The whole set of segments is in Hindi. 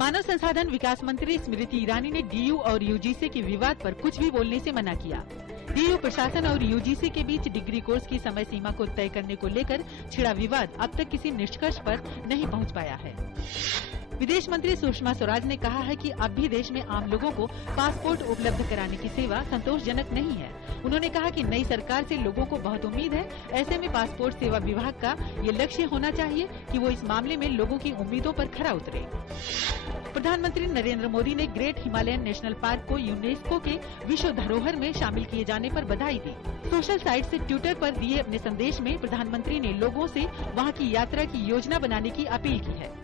मानव संसाधन विकास मंत्री स्मृति ईरानी ने डीयू और यूजीसी के विवाद पर कुछ भी बोलने से मना किया। डीयू प्रशासन और यूजीसी के बीच डिग्री कोर्स की समय सीमा को तय करने को लेकर छिड़ा विवाद अब तक किसी निष्कर्ष पर नहीं पहुंच पाया है। विदेश मंत्री सुषमा स्वराज ने कहा है कि अब भी देश में आम लोगों को पासपोर्ट उपलब्ध कराने की सेवा संतोषजनक नहीं है। उन्होंने कहा कि नई सरकार से लोगों को बहुत उम्मीद है। ऐसे में पासपोर्ट सेवा विभाग का ये लक्ष्य होना चाहिए कि वो इस मामले में लोगों की उम्मीदों पर खरा उतरे। प्रधानमंत्री नरेंद्र मोदी ने ग्रेट हिमालयन नेशनल पार्क को यूनेस्को के विश्व धरोहर में शामिल किए जाने पर बधाई दी। सोशल साइट से ट्विटर पर दिए अपने संदेश में प्रधानमंत्री ने लोगों से वहां की यात्रा की योजना बनाने की अपील की है।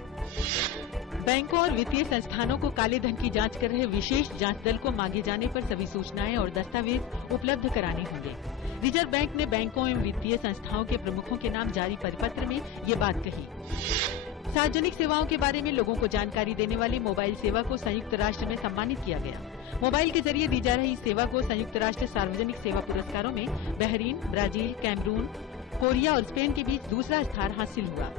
बैंकों और वित्तीय संस्थानों को काले धन की जांच कर रहे विशेष जांच दल को मांगे जाने पर सभी सूचनाएं और दस्तावेज उपलब्ध कराने होंगे। रिजर्व बैंक ने बैंकों एवं वित्तीय संस्थाओं के प्रमुखों के नाम जारी परिपत्र में ये बात कही। सार्वजनिक सेवाओं के बारे में लोगों को जानकारी देने वाली मोबाइल सेवा को संयुक्त राष्ट्र में सम्मानित किया गया। मोबाइल के जरिए दी जा रही इस सेवा को संयुक्त राष्ट्र सार्वजनिक सेवा पुरस्कारों में बहरीन, ब्राजील, कैमरून, कोरिया और स्पेन के बीच दूसरा स्थान हासिल हुआ।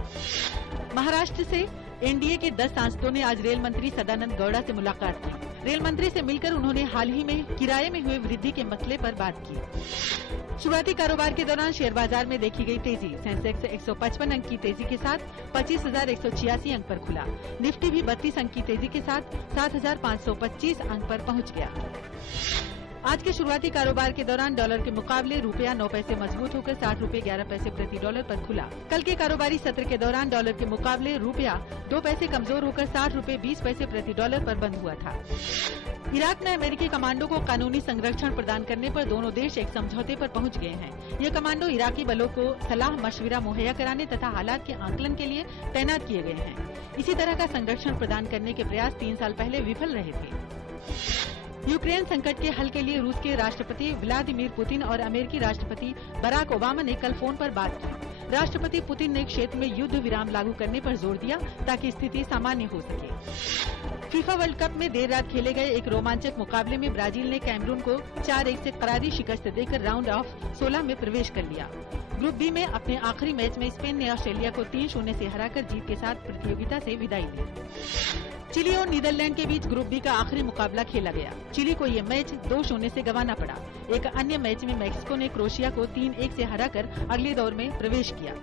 महाराष्ट्र से एनडीए के 10 सांसदों ने आज रेल मंत्री सदानंद गौड़ा से मुलाकात की। रेल मंत्री से मिलकर उन्होंने हाल ही में किराए में हुए वृद्धि के मसले पर बात की। शुरुआती कारोबार के दौरान शेयर बाजार में देखी गई तेजी। सेंसेक्स 155 अंक की तेजी के साथ 25,186 अंक पर खुला। निफ्टी भी 32 अंक की तेजी के साथ 7,525 अंक पर पहुंच गया। आज के शुरुआती कारोबार के दौरान डॉलर के मुकाबले रुपया 9 पैसे मजबूत होकर 60 रुपए 11 पैसे प्रति डॉलर पर खुला। कल के कारोबारी सत्र के दौरान डॉलर के मुकाबले रुपया 2 पैसे कमजोर होकर 60 रुपए 20 पैसे प्रति डॉलर पर बंद हुआ था। इराक में अमेरिकी कमांडो को कानूनी संरक्षण प्रदान करने पर दोनों देश एक समझौते पर पहुंच गए हैं। ये कमांडो इराकी बलों को सलाह मशविरा मुहैया कराने तथा हालात के आकलन के लिए तैनात किए गए हैं। इसी तरह का संरक्षण प्रदान करने के प्रयास 3 साल पहले विफल रहे थे। यूक्रेन संकट के हल के लिए रूस के राष्ट्रपति व्लादिमीर पुतिन और अमेरिकी राष्ट्रपति बराक ओबामा ने कल फोन पर बात की। राष्ट्रपति पुतिन ने क्षेत्र में युद्ध विराम लागू करने पर जोर दिया ताकि स्थिति सामान्य हो सके। फीफा वर्ल्ड कप में देर रात खेले गए एक रोमांचक मुकाबले में ब्राजील ने कैमरून को 4-1 से करारी शिकस्त देकर राउंड ऑफ 16 में प्रवेश कर लिया। ग्रुप बी में अपने आखिरी मैच में स्पेन ने ऑस्ट्रेलिया को 3-0 से हराकर जीत के साथ प्रतियोगिता से विदाई दी। चिली और नीदरलैंड के बीच ग्रुप बी का आखिरी मुकाबला खेला गया। चिली को ये मैच 2-0 से गंवाना पड़ा। एक अन्य मैच में मैक्सिको ने क्रोएशिया को 3-1 से हराकर अगले दौर में प्रवेश किया।